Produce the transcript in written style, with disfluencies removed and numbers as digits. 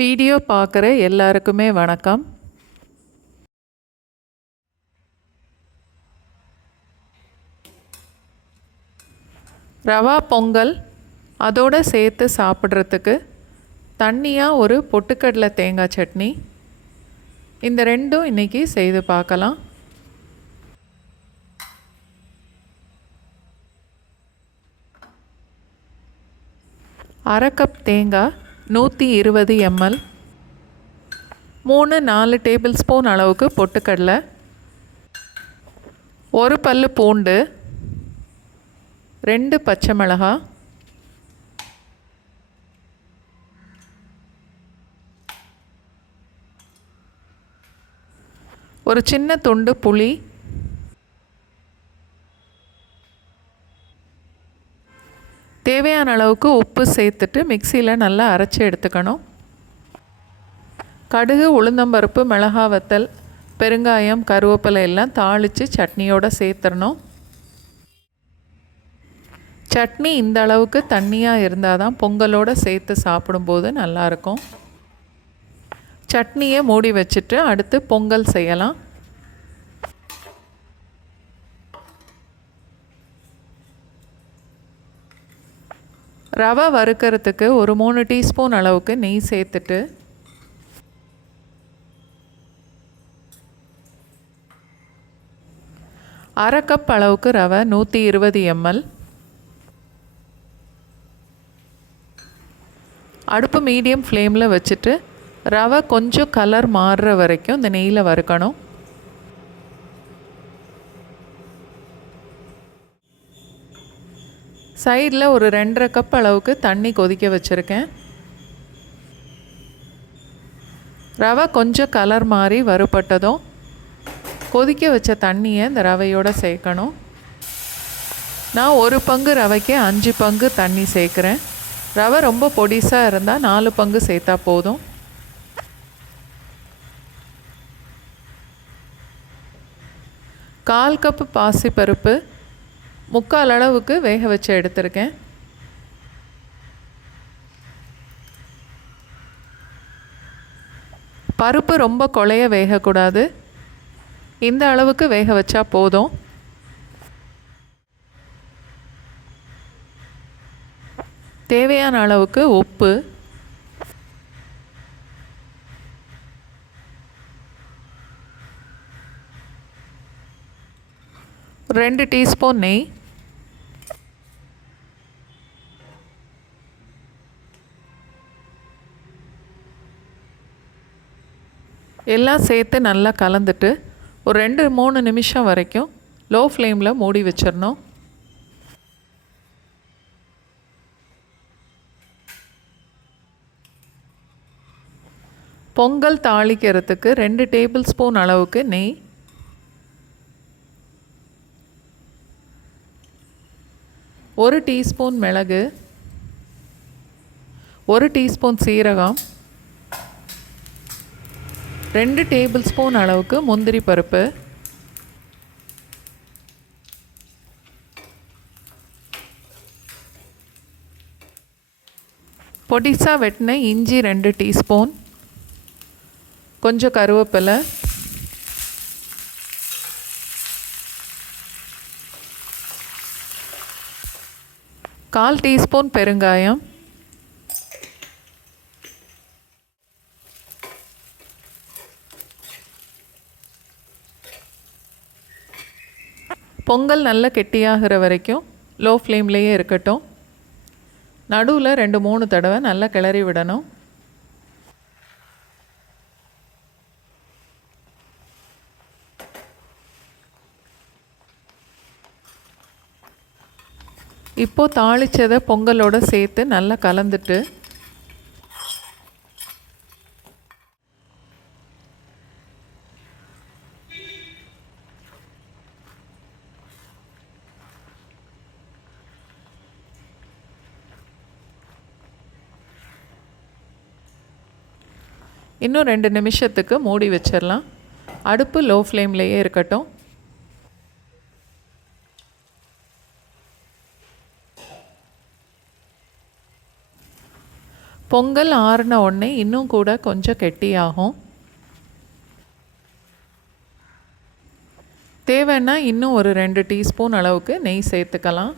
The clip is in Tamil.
வீடியோ பார்க்குற எல்லாருக்குமே வணக்கம். ரவா பொங்கல் அதோடு சேர்த்து சாப்பிட்றதுக்கு தண்ணியாக ஒரு பொட்டுக்கடலை தேங்காய் சட்னி, இந்த ரெண்டும் இன்றைக்கி செய்து பார்க்கலாம். அரை கப் தேங்காய், 120 ml, 3-4 டேபிள் ஸ்பூன் அளவுக்கு பொட்டுக்கடலை, ஒரு பல்லு பூண்டு, 2 பச்சை மிளகாய், ஒரு சின்ன துண்டு புளி, தேவையான அளவுக்கு உப்பு சேர்த்துட்டு மிக்சியில் நல்லா அரைச்சி எடுத்துக்கணும். கடுகு, உளுந்தம்பருப்பு, மிளகாய் வத்தல், பெருங்காயம், கருவேப்பிலை எல்லாம் தாளித்து சட்னியோடு சேர்த்துடணும். சட்னி இந்த அளவுக்கு தண்ணியாக இருந்தால் தான் பொங்கலோடு சேர்த்து சாப்பிடும்போது நல்லாயிருக்கும். சட்னியை மூடி வச்சுட்டு அடுத்து பொங்கல் செய்யலாம். ரவை வறுக்கிறதுக்கு ஒரு 3 டீஸ்பூன் அளவுக்கு நெய் சேர்த்துட்டு அரை கப் அளவுக்கு ரவை, 120 ml, அடுப்பு மீடியம் ஃப்ளேமில் வச்சுட்டு ரவை கொஞ்சம் கலர் மாறுற வரைக்கும் இந்த நெய்யில் வறுக்கணும். சைடில் ஒரு 2.5 கப் அளவுக்கு தண்ணி கொதிக்க வச்சுருக்கேன். ரவை கொஞ்சம் கலர் மாறி வறுபட்டதும் கொதிக்க வச்ச தண்ணியை இந்த ரவையோடு சேர்க்கணும். நான் 1 பங்கு ரவைக்கு 5 பங்கு தண்ணி சேர்க்குறேன். ரவை ரொம்ப பொடிசாக இருந்தால் 4 பங்கு சேர்த்தா போதும். கால் கப்பு பாசிப்பருப்பு, 3/4 அளவுக்கு வேக வச்சு எடுத்திருக்கேன். பருப்பு ரொம்ப குழைய வேகக்கூடாது, இந்த அளவுக்கு வேக வச்சா போதும். தேவையான அளவுக்கு உப்பு, 2 டீஸ்பூன் நெய், எல்லாம் சேர்த்து நல்லா கலந்துட்டு ஒரு 2-3 நிமிஷம் வரைக்கும் லோ ஃப்ளேமில் மூடி வச்சிடணும். பொங்கல் தாளிக்கிறதுக்கு 2 டேபிள் ஸ்பூன் அளவுக்கு நெய், 1 டீஸ்பூன் மிளகு, 1 டீஸ்பூன் சீரகம், 2 டேபிள் ஸ்பூன் அளவுக்கு முந்திரி பருப்பு, பொடிசா வெட்டின இஞ்சி 2 டீஸ்பூன், கொஞ்சம் கருவேப்பிலை, கால் டீஸ்பூன் பெருங்காயம், பொங்கல் நல்லா கெட்டியாகிற வரைக்கும் லோ ஃப்ளேம்லேயே இருக்கட்டும். நடுவில் 2-3 தடவை நல்லா கிளறி விடணும். இப்போது தாளித்ததை பொங்கலோடு சேர்த்து நல்லா கலந்துட்டு இன்னும் 2 நிமிஷத்துக்கு மூடி வச்சிடலாம். அடுப்பு லோ ஃப்ளேம்லேயே இருக்கட்டும். பொங்கல் ஆறின உடனே இன்னும் கூட கொஞ்சம் கெட்டியாகும். தேவைன்னா இன்னும் ஒரு 2 டீஸ்பூன் அளவுக்கு நெய் சேர்த்துக்கலாம்.